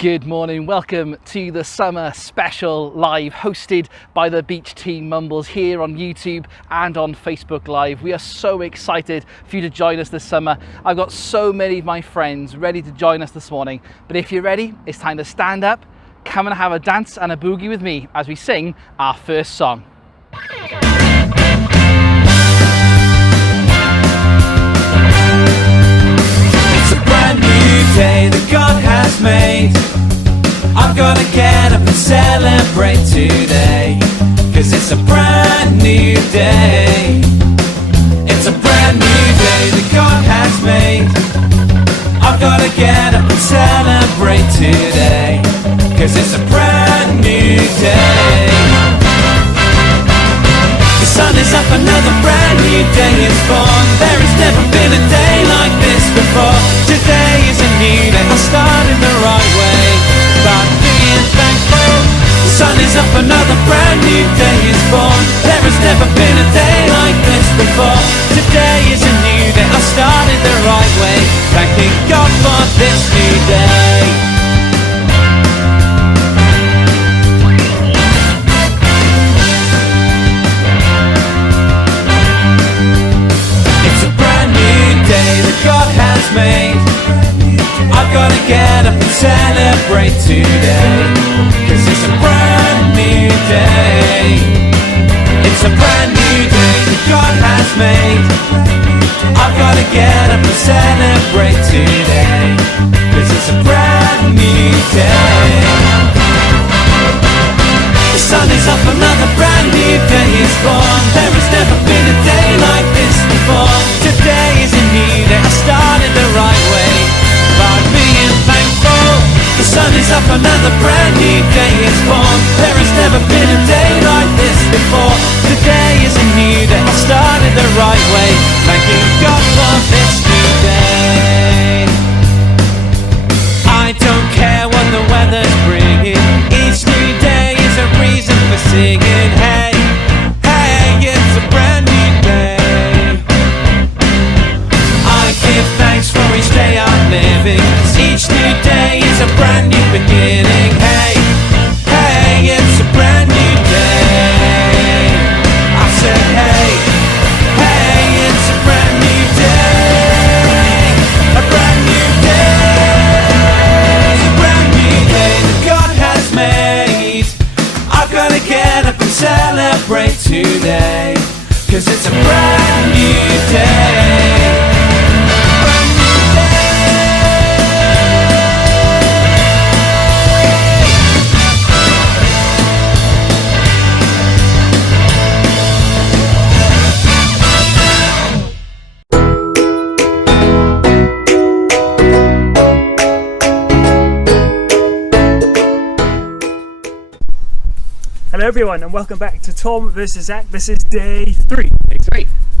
Good morning, welcome to the summer special live hosted by the beach team Mumbles here on YouTube and on Facebook Live. We are so excited for you to join us this summer. I've got so many of my friends ready to join us this morning, but if you're ready, it's time to stand up, come and have a dance and a boogie with me as we sing our first song. It's a brand new day that God has made. I've gotta get up and celebrate today, 'cause it's a brand new day. It's a brand new day that God has made. I've gotta get up and celebrate today, 'cause it's a brand new day. The sun is up, another brand new day is born. There has never been a day like this before. Today is a new day, I start in the right way by being thankful. The sun is up, another brand new day is born. There has never been a day like this before. Today is a new day, I start in the right way, thanking God for this new day. God has made. I've gotta get up and celebrate today, 'cause it's a brand new day. It's a brand new day that God has made. I've gotta get up and celebrate today, 'cause it's a brand new day. The sun is up, another brand new day is born. There has never been a day like this before. Today is a new day, I started the right way by being thankful. The sun is up, another brand new day is born. There has never been a day like this before. Today is a new day, I started the right way, thanking God for this new day. I don't care what the weather's bringing, each new day is a reason for singing. Hey, hey, it's a brand new day. I give thanks for each day I'm living, 'cause each new day is a brand new beginning. Hey, hey, it's a brand new day. I said hey, hey, it's a brand new day. A brand new day. It's a brand new day that God has made. I've gotta get up and celebrate today, 'cause it's a brand new day. Hello everyone and welcome back to Tom vs Zach. This is day 3.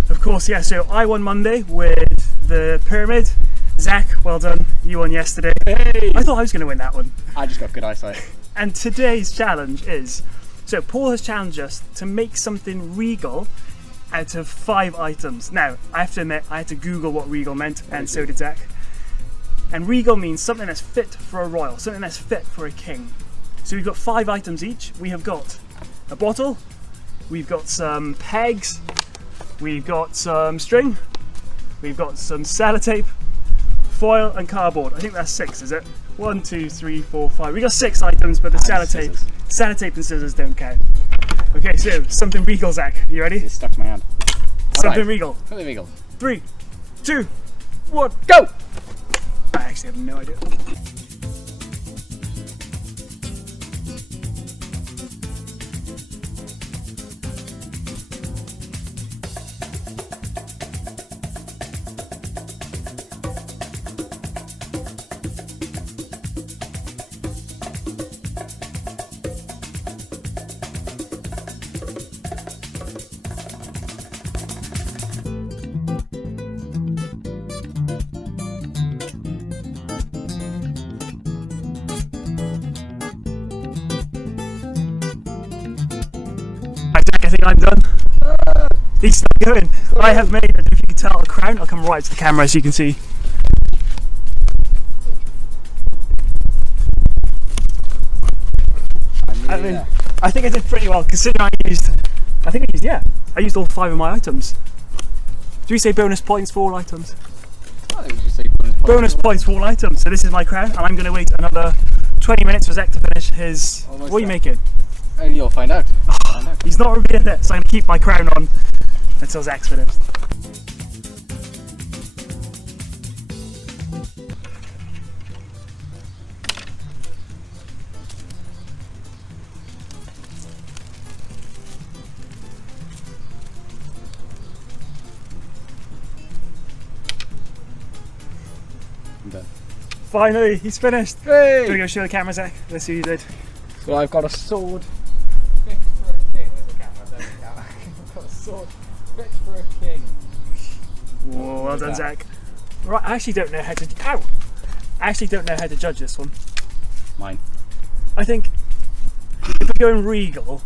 Of course, yeah, so I won Monday with the pyramid. Zach, well done, you won yesterday. Hey! I thought I was going to win that one. I just got good eyesight. And today's challenge is, so Paul has challenged us to make something regal out of 5 items. Now, I have to admit, I had to Google what regal meant, and so did Zach. And regal means something that's fit for a royal, something that's fit for a king. So we've got 5 items each. We have got a bottle, we've got some pegs, we've got some string, we've got some sellotape, foil and cardboard. I think that's 6, is it? 1, 2, 3, 4, 5. We got 6 items, but the sellotape and scissors don't count. Okay, so something regal, Zach. You ready? It's stuck to my hand. Something regal. Something regal. 3, 2, 1, Go! I actually have no idea. I think I'm done. He's still going. I have made, if you can tell, a crown. I'll come right to the camera so you can see. I mean, I think I did pretty well considering I used all 5 of my items. Do we say bonus points for all items? I think we should say Bonus points for all items. So this is my crown, and I'm going to wait another 20 minutes for Zach to finish his. Almost what are you there. making? And you'll find out. He's not revealing it, so I'm going to keep my crown on until Zach's finished. I'm done. Finally, he's finished. Hey! Gonna go show the camera, Zach. Let's see what you did. So I've got a sword. Fit for a king. There's the camera. There we go. I've got a sword. Fit for a king. Whoa, well done, Zach. Right, I actually don't know how to. Ow! I actually don't know how to judge this one. Mine. I think if we're going regal,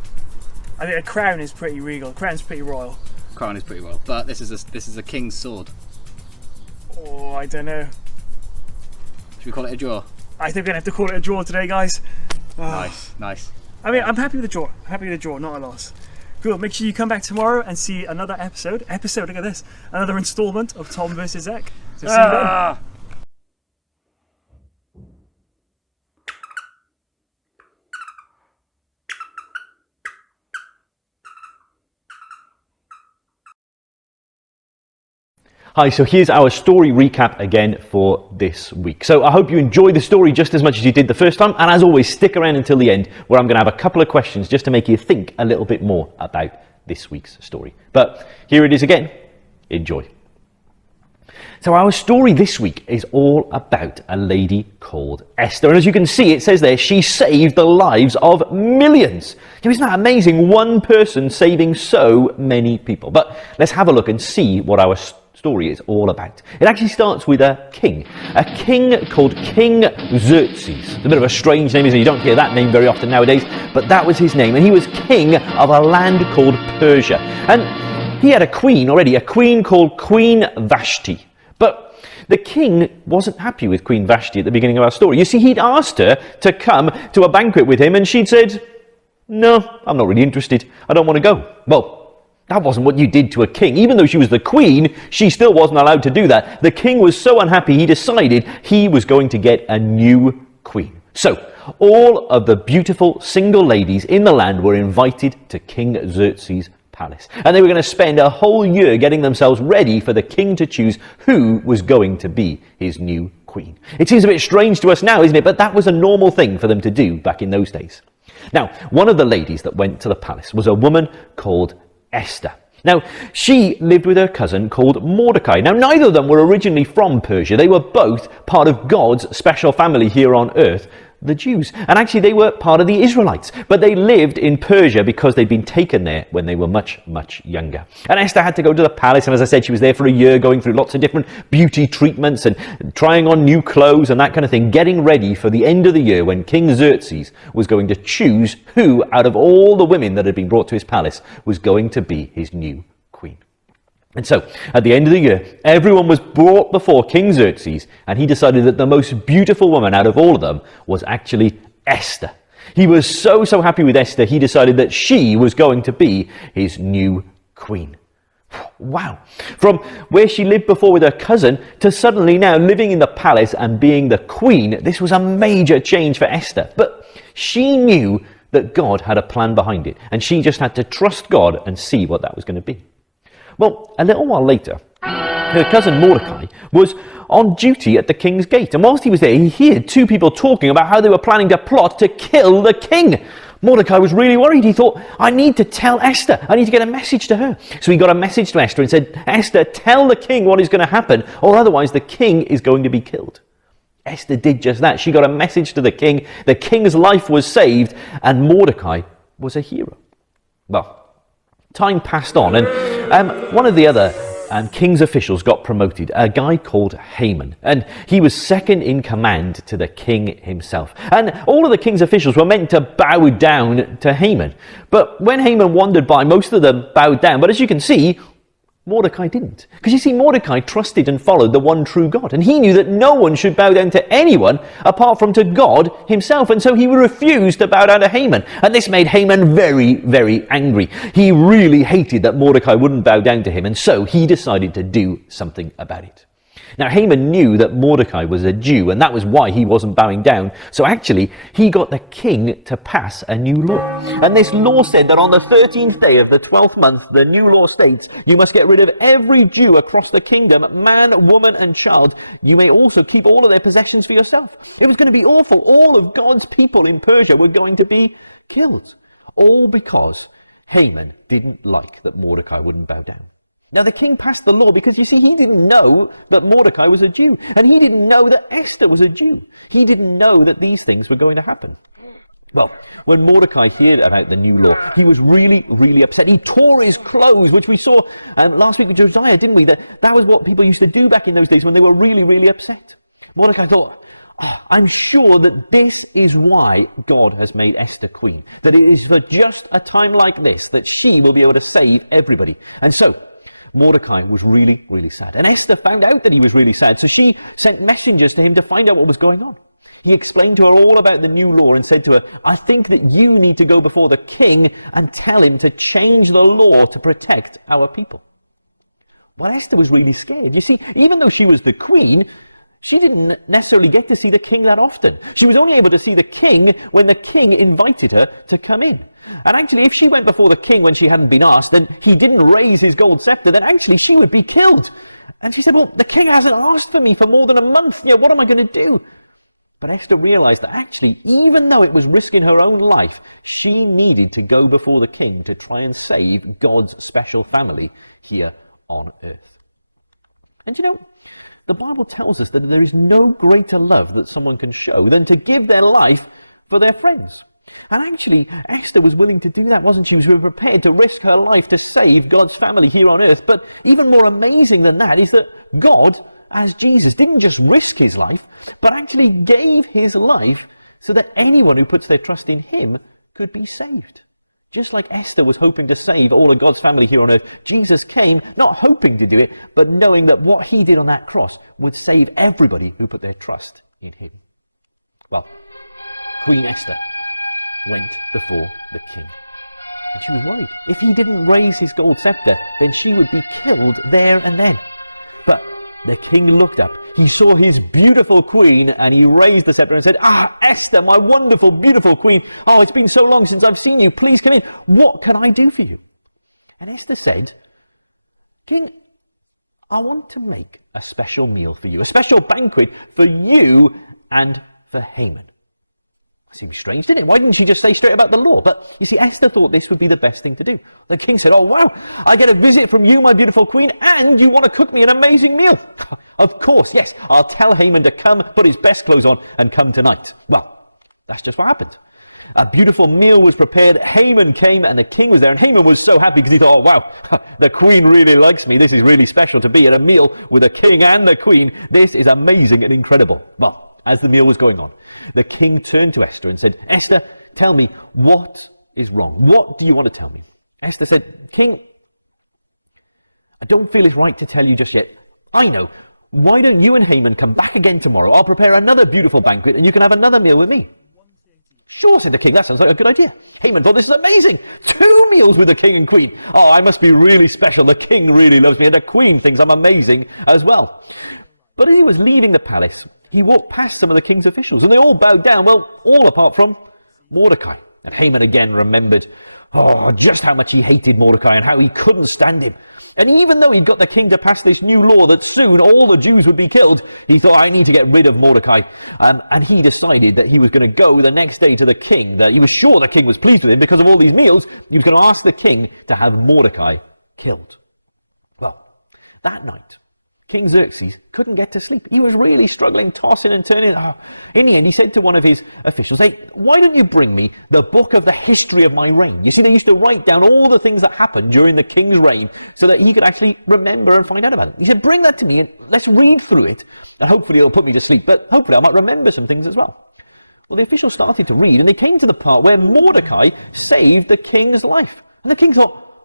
I think a crown is pretty regal. A crown's pretty royal. Crown is pretty well, but this is a king's sword. Oh, I don't know. Should we call it a draw? I think we're gonna have to call it a draw today, guys. Nice. I mean, I'm happy with the draw. I'm happy with the draw, not a loss. Cool. Make sure you come back tomorrow and see another episode. Look at this. Another installment of Tom versus Zach. So see you then. Hi, so here's our story recap again for this week. So I hope you enjoyed the story just as much as you did the first time, and as always, stick around until the end where I'm going to have a couple of questions just to make you think a little bit more about this week's story. But here it is again. Enjoy. So our story this week is all about a lady called Esther, and as you can see, it says there, she saved the lives of millions. Isn't that amazing? One person saving so many people. But let's have a look and see what our story is all about. It actually starts with a king called King Xerxes. It's a bit of a strange name, isn't it? You don't hear that name very often nowadays, but that was his name, and he was king of a land called Persia. And he had a queen already, a queen called Queen Vashti. But the king wasn't happy with Queen Vashti at the beginning of our story. You see, he'd asked her to come to a banquet with him, and she'd said, "No, I'm not really interested. I don't want to go." Well, that wasn't what you did to a king. Even though she was the queen, she still wasn't allowed to do that. The king was so unhappy, he decided he was going to get a new queen. So, all of the beautiful single ladies in the land were invited to King Xerxes' palace. And they were going to spend a whole year getting themselves ready for the king to choose who was going to be his new queen. It seems a bit strange to us now, isn't it? But that was a normal thing for them to do back in those days. Now, one of the ladies that went to the palace was a woman called Esther. Now, she lived with her cousin called Mordecai. Now, neither of them were originally from Persia. They were both part of God's special family here on earth, the Jews. And actually, they were part of the Israelites. But they lived in Persia because they'd been taken there when they were much, much younger. And Esther had to go to the palace. And as I said, she was there for a year, going through lots of different beauty treatments and trying on new clothes and that kind of thing, getting ready for the end of the year when King Xerxes was going to choose who, out of all the women that had been brought to his palace, was going to be his new queen. And so, at the end of the year, everyone was brought before King Xerxes, and he decided that the most beautiful woman out of all of them was actually Esther. He was so happy with Esther, he decided that she was going to be his new queen. Wow. From where she lived before with her cousin to suddenly now living in the palace and being the queen, this was a major change for Esther. But she knew that God had a plan behind it, and she just had to trust God and see what that was going to be. Well, a little while later, her cousin Mordecai was on duty at the king's gate. And whilst he was there, he heard two people talking about how they were planning to plot to kill the king. Mordecai was really worried. He thought, I need to tell Esther. I need to get a message to her. So he got a message to Esther and said, Esther, tell the king what is going to happen, or otherwise the king is going to be killed. Esther did just that. She got a message to the king. The king's life was saved, and Mordecai was a hero. Well, time passed on, and one of the other king's officials got promoted, a guy called Haman, and he was second in command to the king himself. And all of the king's officials were meant to bow down to Haman. But when Haman wandered by, most of them bowed down. But as you can see, Mordecai didn't. Because you see, Mordecai trusted and followed the one true God. And he knew that no one should bow down to anyone apart from to God himself. And so he refused to bow down to Haman. And this made Haman very, very angry. He really hated that Mordecai wouldn't bow down to him. And so he decided to do something about it. Now, Haman knew that Mordecai was a Jew, and that was why he wasn't bowing down. So actually, he got the king to pass a new law. And this law said that on the 13th day of the 12th month, the new law states, you must get rid of every Jew across the kingdom, man, woman, and child. You may also keep all of their possessions for yourself. It was going to be awful. All of God's people in Persia were going to be killed. All because Haman didn't like that Mordecai wouldn't bow down. Now, the king passed the law because, you see, he didn't know that Mordecai was a Jew. And he didn't know that Esther was a Jew. He didn't know that these things were going to happen. Well, when Mordecai heard about the new law, he was really, really upset. He tore his clothes, which we saw last week with Josiah, didn't we? That was what people used to do back in those days when they were really, really upset. Mordecai thought, I'm sure that this is why God has made Esther queen. That it is for just a time like this that she will be able to save everybody. And so Mordecai was really, really sad. And Esther found out that he was really sad, so she sent messengers to him to find out what was going on. He explained to her all about the new law and said to her, I think that you need to go before the king and tell him to change the law to protect our people. Well, Esther was really scared. You see, even though she was the queen, she didn't necessarily get to see the king that often. She was only able to see the king when the king invited her to come in. And actually, if she went before the king when she hadn't been asked, and he didn't raise his gold scepter, then actually she would be killed. And she said, well, the king hasn't asked for me for more than a month. What am I going to do? But Esther realized that actually, even though it was risking her own life, she needed to go before the king to try and save God's special family here on earth. And the Bible tells us that there is no greater love that someone can show than to give their life for their friends. And actually, Esther was willing to do that, wasn't she? She was prepared to risk her life to save God's family here on earth. But even more amazing than that is that God, as Jesus, didn't just risk his life, but actually gave his life so that anyone who puts their trust in him could be saved. Just like Esther was hoping to save all of God's family here on earth, Jesus came not hoping to do it, but knowing that what he did on that cross would save everybody who put their trust in him. Well, Queen Esther went before the king. And she was worried. If he didn't raise his gold scepter, then she would be killed there and then. But the king looked up. He saw his beautiful queen and he raised the scepter and said, Esther, my wonderful, beautiful queen. Oh, it's been so long since I've seen you. Please come in. What can I do for you? And Esther said, King, I want to make a special meal for you, a special banquet for you and for Haman. Seems strange, didn't it? Why didn't she just say straight about the law? But you see, Esther thought this would be the best thing to do. The king said, oh wow, I get a visit from you, my beautiful queen, and you want to cook me an amazing meal. Of course, yes, I'll tell Haman to come, put his best clothes on, and come tonight. Well, that's just what happened. A beautiful meal was prepared. Haman came and the king was there. And Haman was so happy because he thought, oh wow, the queen really likes me. This is really special to be at a meal with a king and the queen. This is amazing and incredible. Well, as the meal was going on, the king turned to Esther and said, Esther, tell me, what is wrong? What do you want to tell me? Esther said, King, I don't feel it's right to tell you just yet. I know. Why don't you and Haman come back again tomorrow? I'll prepare another beautiful banquet and you can have another meal with me. Sure, said the king, that sounds like a good idea. Haman thought, this is amazing. 2 meals with the king and queen. Oh, I must be really special. The king really loves me and the queen thinks I'm amazing as well. But as he was leaving the palace, he walked past some of the king's officials and they all bowed down, well, all apart from Mordecai. And Haman again remembered, just how much he hated Mordecai and how he couldn't stand him. And even though he'd got the king to pass this new law that soon all the Jews would be killed, he thought, I need to get rid of Mordecai. And he decided that he was going to go the next day to the king, that he was sure the king was pleased with him because of all these meals. He was going to ask the king to have Mordecai killed. Well, that night, King Xerxes couldn't get to sleep. He was really struggling, tossing and turning. In the end, he said to one of his officials, hey, why don't you bring me the book of the history of my reign? You see, they used to write down all the things that happened during the king's reign so that he could actually remember and find out about it. He said, bring that to me and let's read through it and hopefully it'll put me to sleep, but hopefully I might remember some things as well. Well, the officials started to read and they came to the part where Mordecai saved the king's life. And the king thought,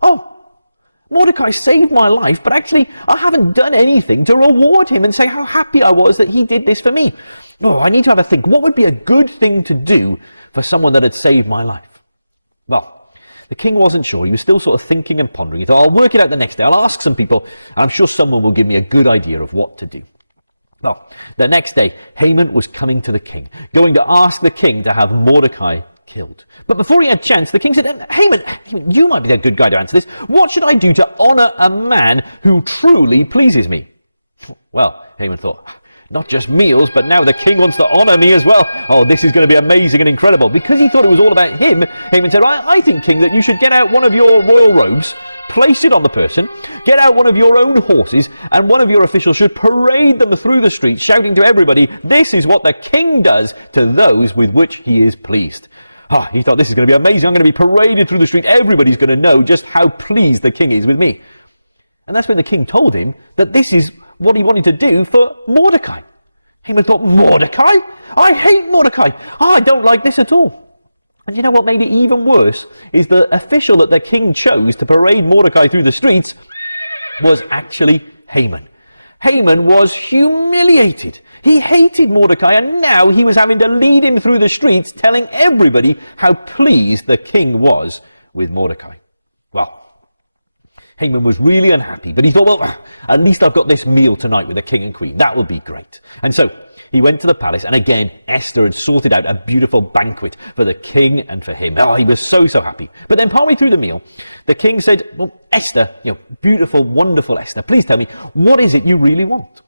Mordecai saved my life, but actually I haven't done anything to reward him and say how happy I was that he did this for me. Oh, I need to have a think. What would be a good thing to do for someone that had saved my life? Well, the king wasn't sure. He was still sort of thinking and pondering. He thought, I'll work it out the next day. I'll ask some people, and I'm sure someone will give me a good idea of what to do. Well, the next day, Haman was coming to the king, going to ask the king to have Mordecai killed. But before he had a chance, the king said, Haman, you might be the good guy to answer this. What should I do to honor a man who truly pleases me? Well, Haman thought, not just meals, but now the king wants to honor me as well. Oh, this is going to be amazing and incredible. Because he thought it was all about him, Haman said, I think, king, that you should get out one of your royal robes, place it on the person, get out one of your own horses, and one of your officials should parade them through the streets, shouting to everybody, this is what the king does to those with which he is pleased. He thought, this is going to be amazing. I'm going to be paraded through the street. Everybody's going to know just how pleased the king is with me. And that's when the king told him that this is what he wanted to do for Mordecai. Haman thought, Mordecai? I hate Mordecai. I don't like this at all. And you know what made it even worse is the official that the king chose to parade Mordecai through the streets was actually Haman. Haman was humiliated. He hated Mordecai, and now he was having to lead him through the streets telling everybody how pleased the king was with Mordecai. Well, Haman was really unhappy, but he thought, well, at least I've got this meal tonight with the king and queen. That will be great. And so he went to the palace, and again, Esther had sorted out a beautiful banquet for the king and for him. He was so happy. But then partway through the meal, the king said, well, Esther, beautiful, wonderful Esther, please tell me, what is it you really want?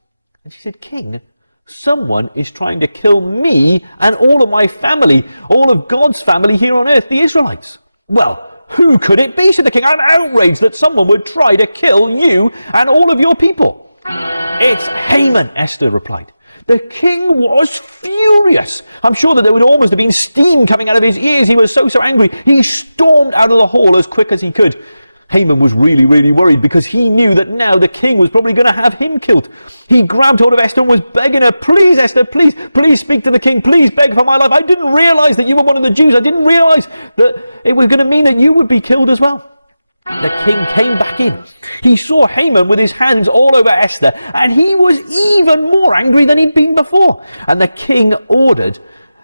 And she said, King, someone is trying to kill me and all of my family, all of God's family here on earth, the Israelites. Well, who could it be, said the king. I'm outraged that someone would try to kill you and all of your people. It's Haman, Esther replied. The king was furious. I'm sure that there would almost have been steam coming out of his ears. He was so angry. He stormed out of the hall as quick as he could. Haman was really worried because he knew that now the king was probably going to have him killed. He grabbed hold of Esther and was begging her, please, Esther, please speak to the king. Please beg for my life. I didn't realize that you were one of the Jews. I didn't realize that it was going to mean that you would be killed as well. The king came back in. He saw Haman with his hands all over Esther, and he was even more angry than he'd been before. And the king ordered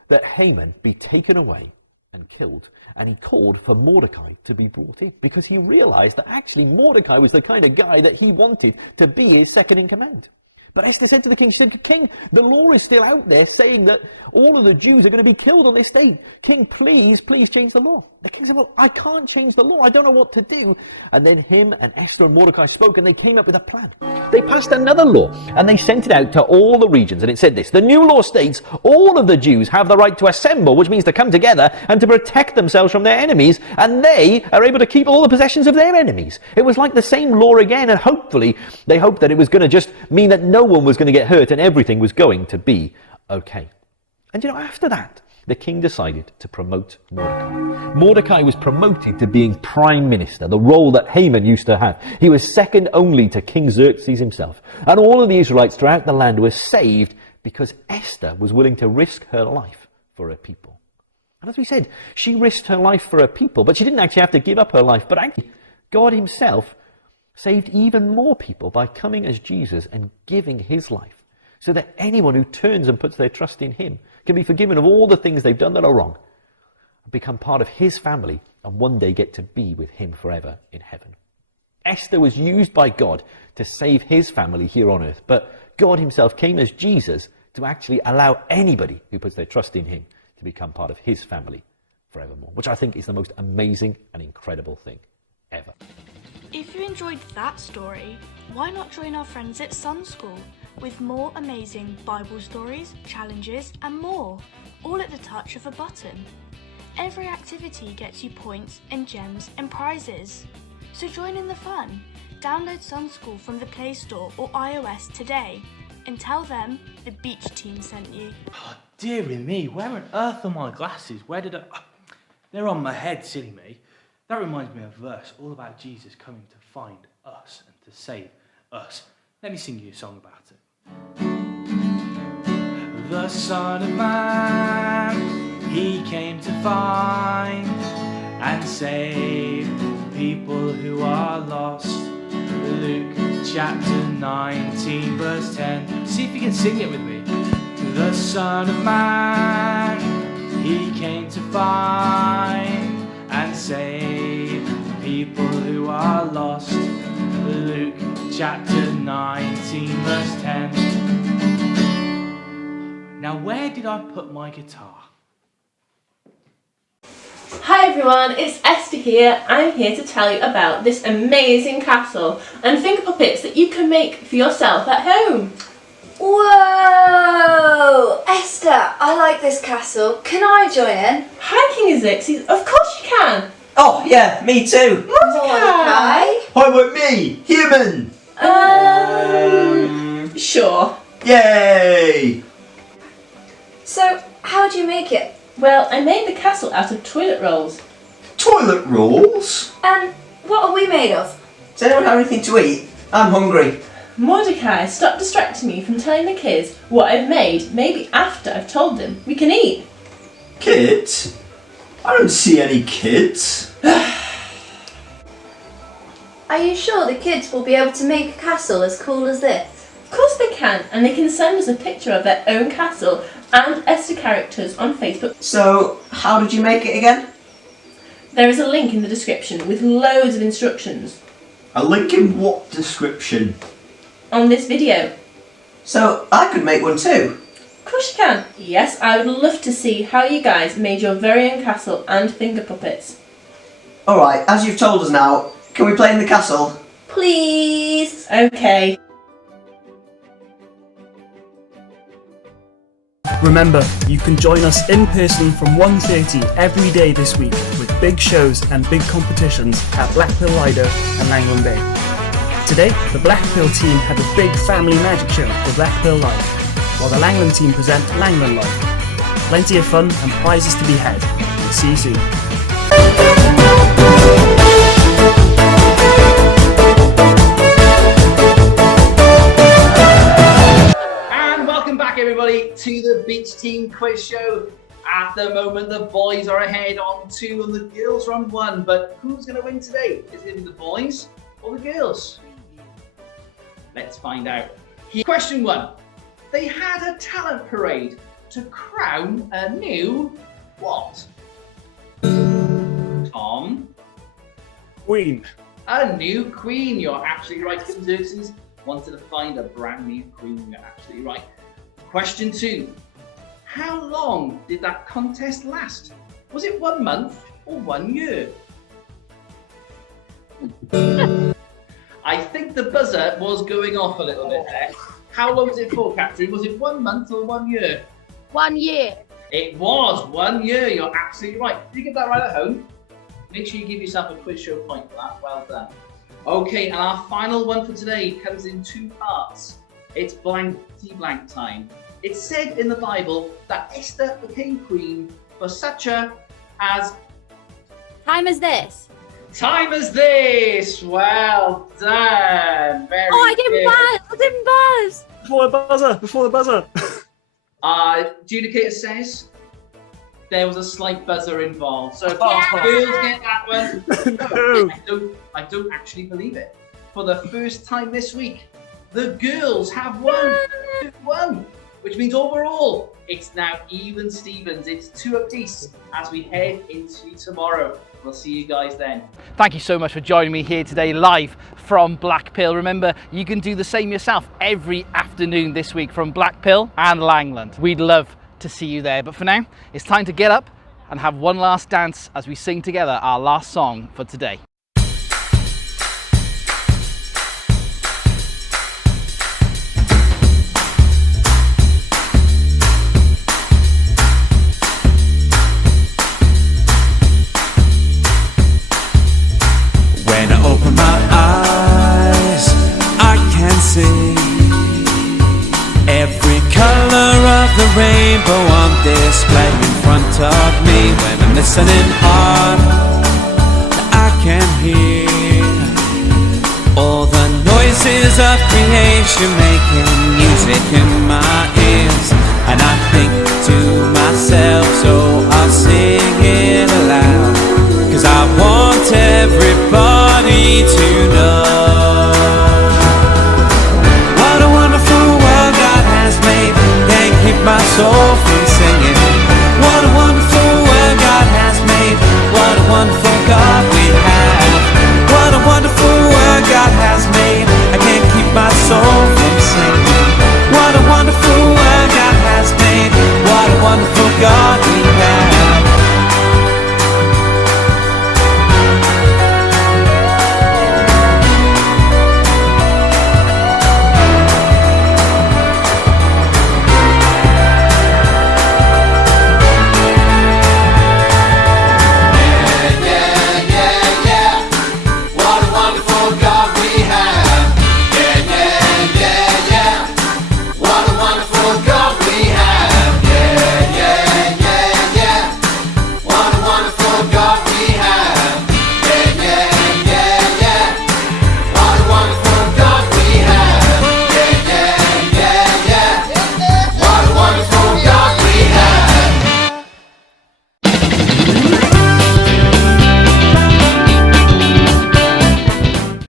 that Haman be taken away and killed, and he called for Mordecai to be brought in because he realized that actually Mordecai was the kind of guy that he wanted to be his second in command. But Esther said to the king, she said, King, the law is still out there saying that all of the Jews are going to be killed on this day. King, please change the law. The king said, well, I can't change the law. I don't know what to do. And then him and Esther and Mordecai spoke, and they came up with a plan. They passed another law, and they sent it out to all the regions. And it said this, the new law states all of the Jews have the right to assemble, which means to come together and to protect themselves from their enemies, and they are able to keep all the possessions of their enemies. It was like the same law again, and hopefully they hoped that it was going to just mean that no one was going to get hurt and everything was going to be okay. And after that, the king decided to promote Mordecai. Mordecai was promoted to being prime minister, the role that Haman used to have. He was second only to King Xerxes himself. And all of the Israelites throughout the land were saved because Esther was willing to risk her life for her people. And as we said, she risked her life for her people, but she didn't actually have to give up her life. But actually, God himself saved even more people by coming as Jesus and giving his life, so that anyone who turns and puts their trust in him can be forgiven of all the things they've done that are wrong, become part of his family, and one day get to be with him forever in heaven. Esther was used by God to save his family here on earth, but God himself came as Jesus to actually allow anybody who puts their trust in him to become part of his family forevermore, which I think is the most amazing and incredible thing ever. If you enjoyed that story, why not join our friends at Sun School with more amazing Bible stories, challenges and more, all at the touch of a button. Every activity gets you points and gems and prizes. So join in the fun. Download Sun School from the Play Store or iOS today and tell them the Beach Team sent you. Oh, dearie me, where on earth are my glasses? Where did I... They're on my head, silly me. That reminds me of a verse all about Jesus coming to find us and to save us. Let me sing you a song about it. The Son of Man, he came to find and save people who are lost. Luke chapter 19 verse 10. See if you can sing it with me. The Son of Man, he came to find and save people who are lost. Luke chapter 19 verse 10. Now where did I put my guitar? Hi everyone, it's Esther here. I'm here to tell you about this amazing castle and finger puppets that you can make for yourself at home. Whoa! Esther, I like this castle. Can I join in? Hi King Xerxes, of course you can. Oh, yeah, me too. Mordecai? Hi, with me, human. Sure. Yay! So, how do you make it? Well, I made the castle out of toilet rolls. Toilet rolls? And what are we made of? Does anyone have anything to eat? I'm hungry. Mordecai, stop distracting me from telling the kids what I've made. Maybe after I've told them, we can eat. Kids? I don't see any kids. Are you sure the kids will be able to make a castle as cool as this? Of course they can, and they can send us a picture of their own castle and Esther characters on Facebook. So, how did you make it again? There is a link in the description with loads of instructions A link in what description? on this video. So, I could make one too. Of course you can. Yes, I would love to see how you guys made your very own castle and finger puppets. Alright, as you've told us now, can we play in the castle? Please! Okay. Remember, you can join us in person from 1:30 every day this week with big shows and big competitions at Blackpill Lido and Langland Bay. Today, the Blackpill team have a big family magic show for Blackpill Live, while the Langland team present Langland Live. Plenty of fun and prizes to be had. And see you soon. And welcome back everybody to the Beach Team Quiz Show. At the moment the boys are ahead on 2 and the girls are on 1, but who's going to win today? Is it going to be the boys or the girls? Let's find out. Question 1. They had a talent parade to crown a new what? Tom? Queen. A new queen. You're absolutely right. King Xerxes wanted to find a brand new queen. You're absolutely right. Question 2. How long did that contest last? Was it 1 month or 1 year? I think the buzzer was going off a little bit there. How long was it for, Catherine? Was it 1 month or 1 year? 1 year. It was 1 year. You're absolutely right. Did you get that right at home? Make sure you give yourself a quiz show point for that. Well done. Okay, and our final one for today comes in 2 parts. It's blank time. It's said in the Bible that Esther became queen for such a as Time as this. time as this. Well done. Very Oh, I didn't good. buzz. I didn't buzz. Before the buzzer. Adjudicator says there was a slight buzzer involved. So Yeah. girls get that one. No. I don't actually believe it. For the first time this week, the girls have won, which means overall it's now even Stevens. It's 2 apiece as we head into tomorrow. We'll see you guys then. Thank you so much for joining me here today live from Blackpill. Remember, you can do the same yourself every afternoon this week from Blackpill and Langland. We'd love to see you there. But for now, it's time to get up and have one last dance as we sing together our last song for today. When I open my eyes, I can see every color of the rainbow on display in front of me. When I'm listening hard, I can hear all the noises of creation making music in